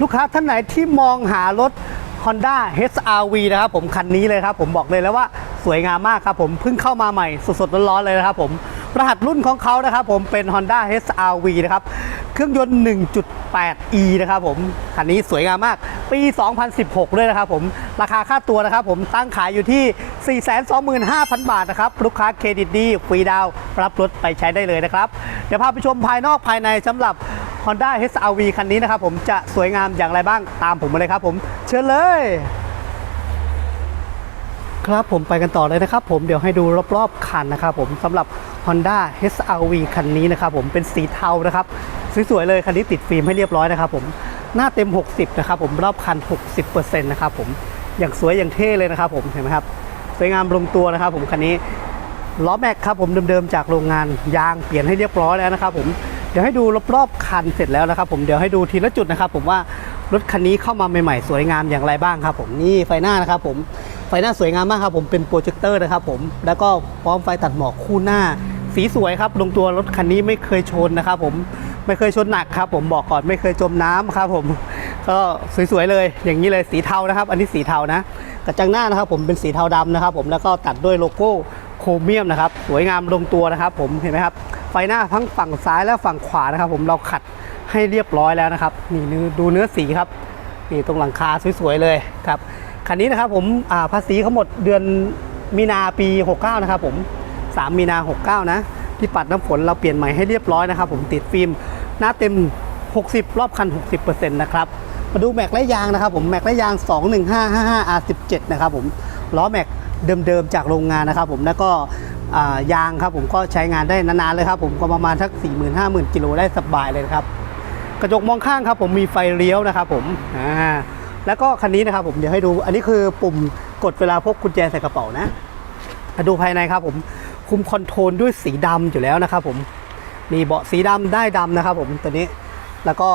ลูกค้าท่านไหนที่มองหารถ Honda HRV นะครับผมคันนี้เลยครับผมบอกเลยแล้วว่าสวยงามมากครับผมเพิ่งเข้ามาใหม่สดๆร้อนๆเลยนะครับผมรหัสรุ่นของเขานะครับผมเป็น Honda HRV นะครับเครื่องยนต์ 1.8e นะครับผมคันนี้สวยงามมาก ปี 2016 ด้วยนะครับผมราคาค่าตัวนะครับผมตั้งขายอยู่ที่ 425,000 บาทนะครับลูกค้าเครดิตดีฟรีดาวรับรถไปใช้ได้เลยนะครับ เดี๋ยวพาไปชมภายนอกภายในสำหรับ Honda HRV คันนี้นะครับผมจะสวยงามอย่างไรบ้างตามผมมาเลยครับผมเชิญเลย ครับผมไปกันต่อเลยนะครับผมเดี๋ยวให้ดูรอบๆคันนะครับผมสำหรับ Honda HRV คันนี้นะครับผมเป็นสีเทานะครับสวยๆเลยคันนี้ติดฟิล์มให้เรียบร้อยนะครับผมหน้าเต็ม 60 นะครับผมรอบคัน 60%นะครับผมอย่างสวยอย่างเท่เลยนะครับผมเห็นไหมครับสวยงามลงตัวนะครับผมคันนี้ล้อแม็กครับผมเดิมๆจากโรงงานยางเปลี่ยนให้เรียบร้อยแล้วนะครับผม ดี๋ยวให้ดูรอบๆคันเสร็จแล้วนะครับผมเดี๋ยวให้ดูทีละจุดนะครับ ผมว่ารถคันนี้เข้ามาใหม่ๆ สวยงามอย่างไรบ้างครับผมนี่ไฟหน้านะครับผมไฟหน้าสวยงามมากครับผมเป็นโปรเจคเตอร์นะครับผมแล้วก็พร้อมไฟตัดหมอกคู่หน้า สีสวยครับลงตัวรถคันนี้ไม่เคยชนนะครับผมไม่เคยชนหนักครับ ผมบอกก่อนไม่เคยจมน้ำครับผมก็สวยๆเลย อย่างนี้เลยสีเทานะครับ อันนี้สีเทานะกระจังหน้านะครับ ผมเป็นสีเทาดำนะครับ ผมแล้วก็ตัดด้วยโลโก้โครเมียมนะครับ สวยงามลงตัวนะครับ ผมเห็นไหมครับ ไฟหน้าทั้งฝั่งซ้ายและฝั่งขวานะครับ ผมเราขัดให้เรียบร้อยแล้วนะครับนี่เนื้อดูเนื้อสีครับนี่ตรงหลังคาสวยๆเลยครับคันนี้นะครับผมภาษีเขาหมดเดือนมีนาปี 69 นะครับผม 3 มีนา 69 นะ ที่ปัดน้ำฝนเราเปลี่ยนใหม่ให้เรียบร้อยนะครับผมติดฟิล์มหน้าเต็ม 60 รอบคัน 60%นะครับมาดูแม็กและยางนะครับผมแม็กและยาง 21555 R17 นะครับผมล้อแม็กเดิมๆจากโรงงานนะครับผมแล้วก็ ยางครับผมก็ใช้งานได้นานๆเลยครับผมก็ประมาณทัก 4 0 0 0 0 5 0 0 0 กิโลได้สบายเลยครับกระจกมองข้างครับผมมีไฟเลี้ยวนะครับผมอ่าแล้วก็คันนี้นะครับผมเดี๋ยวให้ดูอันนี้คือปุ่มกดเวลาพกกุญแจใส่กระเป๋านะมาดูภายในครับผมคุมคอนโทรลด้วยสีดำอยู่แล้วนะครับผมนี่เบาะสีดำได้ดำนะครับผมตัวนี้แล้วก็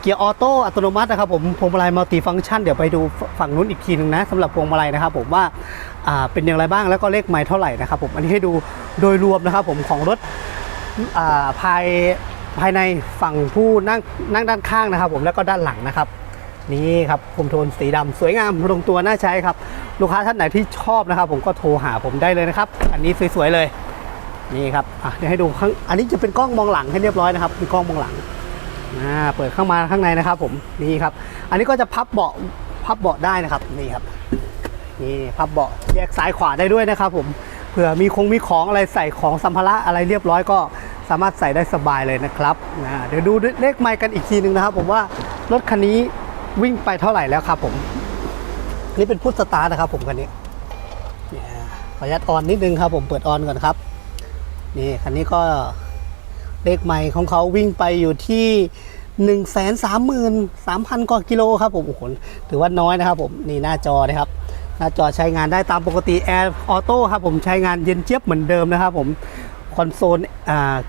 เกียร์ออโต้อัตโนมัตินะครับผมพวงมาลัยมัลติฟังก์ชันเดี๋ยวไปดูฝั่งนู้นอีกทีหนึงนะสำหรับพวงมาลัยนะครับผมว่าเป็นอย่างไรบ้างแล้วก็เลขไมล์เท่าไหร่นะครับผมอันนี้ให้ดูโดยรวมนะครับผมของรถาภายภายในฝั่งผู้นั่งนั่งด้านข้างนะครับ ผมแล้วก็ด้านหลังนะครับนี่ครับคุมโทนสีดำสวยงามลงตัวน่าใช้ครับ ลูกค้าท่านไหนที่ชอบนะครับ ผมก็โทรหาผมได้เลยนะครับ อันนี้สวยๆเลยนี่ครับอะเดี๋ยวให้ดูข้างอันนี้จะเป็นกล้องมองหลังให้เรียบร้อยนะครับเป็นกล้องมองหลัง อ่าเปิดเข้ามาข้างในนะครับผมนี่ครับ อันนี้ก็จะพับเบาะพับเบาะได้นะครับนี่ครับนี่พับเบาะแยกซ้ายขวาได้ด้วยนะครับ ผมเผื่อมีคงมีของอะไรใส่ของสัมภาระอะไรเรียบร้อยก็สามารถใส่ได้สบายเลยนะครับนะเดี๋ยวดูเลขไมล์กันอีกทีหนึ่งนะครับ ผมว่ารถคันนี้วิ่งไปเท่าไหร่แล้วครับ ผมนี่เป็นพุทธสตาร์นะครับ ผมคันนี้เนี่ยขออนุญาตออนนิดนึงครับ ผมเปิดออนก่อนครับ นี่คันนี้ก็ เลขไมล์ของเขาวิ่งไปอยู่ที่1 3 3 0 0 0 กว่ากิโลครับผมโอ้โหถือว่าน้อยนะครับผมนี่หน้าจอนะครับ หน้าจอใช้งานได้ตามปกติแอร์ออโต้ครับผมใช้งานเย็นเจี๊ยบเหมือนเดิมนะครับผมคอนโซล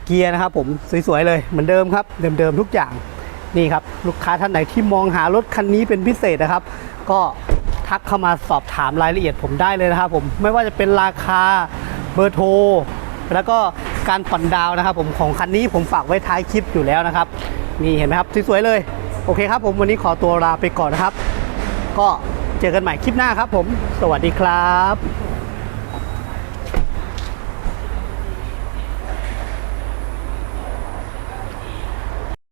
เกียร์นะครับผมสวยๆเลยเหมือนเดิมครับ เดิมๆทุกอย่างนี่ครับลูกค้าท่านไหนที่มองหารถคันนี้เป็นพิเศษนะครับ ก็ทักเข้ามาสอบถามรายละเอียดผมได้เลยนะครับผมไม่ว่าจะเป็นราคาเบอร์โทรแล้วก็ การผ่อนดาวนะครับ ผมของคันนี้ผมฝากไว้ท้ายคลิปอยู่แล้วนะครับนี่เห็นไหมครับสวยๆเลยโอเคครับ ผมวันนี้ขอตัวลาไปก่อนนะครับ ก็เจอกันใหม่คลิปหน้าครับ ผม สวัสดีครับ